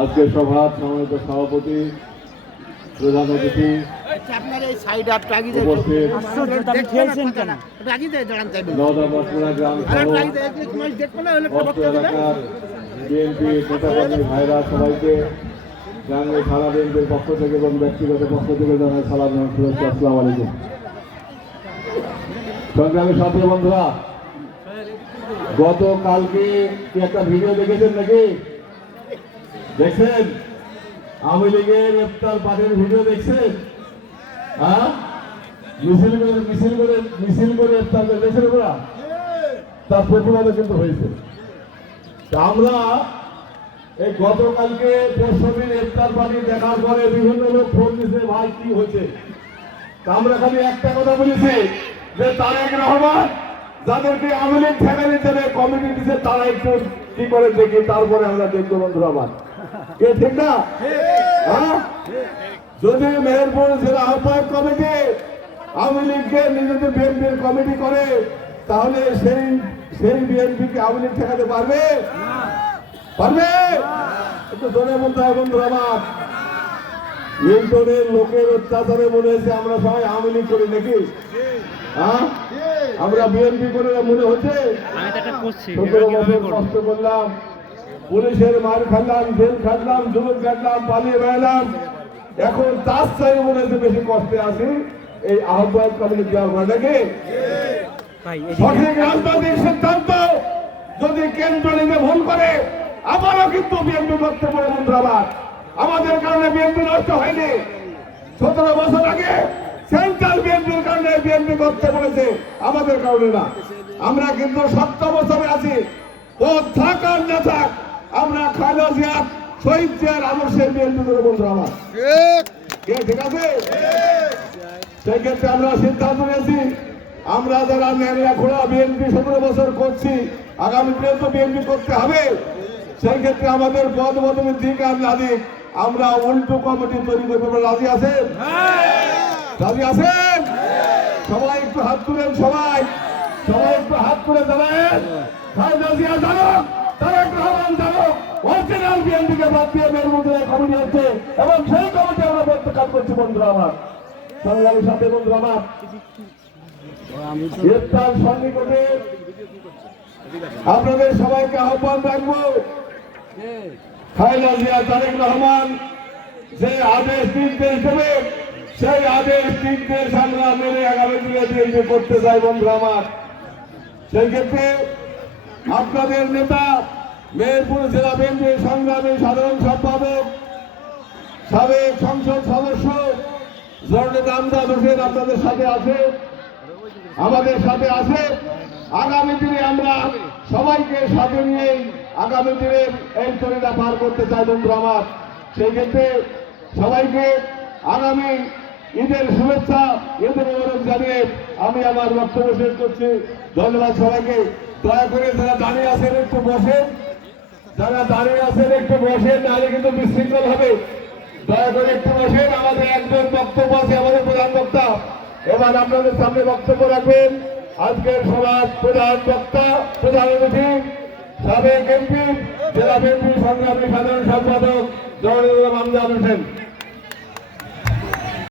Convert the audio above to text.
আজকের সভার সম্মানিত সভাপতি, প্রধান অতিথি, নওদা গ্রাম এলাকার বিএনপি নেতাকর্মী ভাইরা সবাইকে জানিয়ে সারা বিএনপির পক্ষ থেকে এবং ব্যক্তিগত পক্ষ থেকে জানাই সালাম এবং শুভেচ্ছা। আসসালামু আলাইকুম। সংগ্রামী সাথী বন্ধুরা, গতকালকে কি একটা ভিডিও দেখেছেন নাকি? দেখছেন? আওয়ামী লীগের ইফতার পার্টির ভিডিও দেখছেন? হ্যাঁ, মিছিল করে ইফতার করে দেখছেন ওরা? তার প্রতিবাদও কিন্তু হয়েছে। আমরা এই গতকালকে পরশুদিন ইফতার পার্টি দেখার পরে বিভিন্ন লোক ফোন দিচ্ছে, ভাই কি হয়েছে? আমরা খালি একটা কথা বলেছি যে তারেক রহমান যাদেরকে আওয়ামী লীগ ঠেকানি দেবে কমিটি দিচ্ছে, তারা একটু কি করে দেখি, তারপরে আমরা দেখবো বন্ধুরা আমার। কে ঠিক না? হ্যাঁ, যদি মেহেরপুর জেলা আহ্বায়ক কমিটি আওয়ামী লীগকে নিজেদের বিএনপির কমিটি করে, তাহলে সেই বিএনপিকে আওয়ামী লীগ ঠেকাতে পারবে? পারবে? একটু জোরে বলতে হয় বন্ধুরা আমার। মিল্টনের লোকের অত্যাচারে মনে হয়েছে আমরা সবাই আওয়ামী লীগ করি নাকি? হ্যাঁ, আমরা বিএনপি করে মনে হচ্ছে। 17 বছর কষ্ট করলাম, পুলিশের মার খাটলাম, জেল খাটলাম, জুলুম কাটলাম, পালিয়ে বেড়ালাম, এখন তার চাই মনে হচ্ছে বেশি কষ্টে আছি এই আহ্বায়ক কমিটি দেওয়ার পর নাকি? সঠিক রাজনৈতিক সিদ্ধান্ত যদি কেন্দ্র নিতে ভুল করে, আবারও কিন্তু বিএনপি করতে পারে বন্ধুরা। আমাদের কারণে বিএনপি নষ্ট হয়নি। 17 বছর আগে সেন্ট্রাল বিএনপির কারণে বিএনপি করতে বলেছে, আমাদের কারণে না। আমরা কিন্তু 7 বছরে আছি। ও থাক আর না থাক, আমরা খালেদা জিয়া, শহীদ জিয়ার আদর্শের বিএনপি করে বলছো আমার। ঠিক আছে? সেই ক্ষেত্রে আমরা সিদ্ধান্ত নিয়েছি, আমরা যারা নেংরা খোলা বিএনপি 17 বছর করছি, আগামী দিনে তো বিএনপি করতে হবে। সেই ক্ষেত্রে আমাদের পদ পদবীর দিক আর না দিক, আমরা উল্টো কমিটি তৈরি করতে রাজি আছেন? রাজি আছেন? সবাই একটু হাত তুলেন, সবাই একটু হাত তুলে দাঁড়ান। খালেদা জিয়া জানুক, তারেক রহমান জানুক, অরিজিনাল বিএনপিকে বাদ দিয়ে মেরুমন্দিরে কমিটি হচ্ছে এবং সেই কমিটি আমরা প্রত্যাখ্যান করছি বন্ধুরা আমার। সংগ্রামী সাথে বন্ধুরা আমার, ইফতার সন্নিকটে আপনাদের সবাইকে আহ্বান রাখবো, খালেদা জিয়া, তারেক রহমান যে আদেশ নির্দেশ দেবে, সেই আদেশ নির্দেশ আমরা মেনে আগামী দিনে বিএনপি করতে চাই বন্ধুরা আমার। সেই ক্ষেত্রে আপনাদের নেতা, মেহেরপুর জেলা বিএনপির সংগ্রামী সাধারণ সম্পাদক, সাবেক সংসদ সদস্য জননেতা আমজাদ হোসেন আপনাদের সাথে আছে, আমাদের সাথে আছে। আগামী দিনে আমরা সবাইকে সাথে নিয়ে আগামী দিনের এই তরিটা পার করতে চাই বন্ধুরা আমার। সেই ক্ষেত্রে সবাইকে আগামী ঈদের শুভেচ্ছা, ঈদের মোবারক জানিয়ে আমি আমার বক্তব্য শেষ করছি। ধন্যবাদ সবাইকে। দয়া করে যারা দাঁড়িয়ে আছেন একটু বসেন, যারা দাঁড়িয়ে আছেন একটু বসেন, নাহলে কিন্তু বিশৃঙ্খল হবে। দয়া করে একটু বসেন। আমাদের একজন বক্তব্য আছে, আমাদের প্রধান বক্তা এবার আপনাদের সামনে বক্তব্য রাখবেন। আজকের সভার প্রধান বক্তা, প্রধান অতিথি, সাবেক এমপি, জেলা বিএনপি সংগ্রামী সাধারণ সম্পাদক জননেতা আমজাদ হোসেন।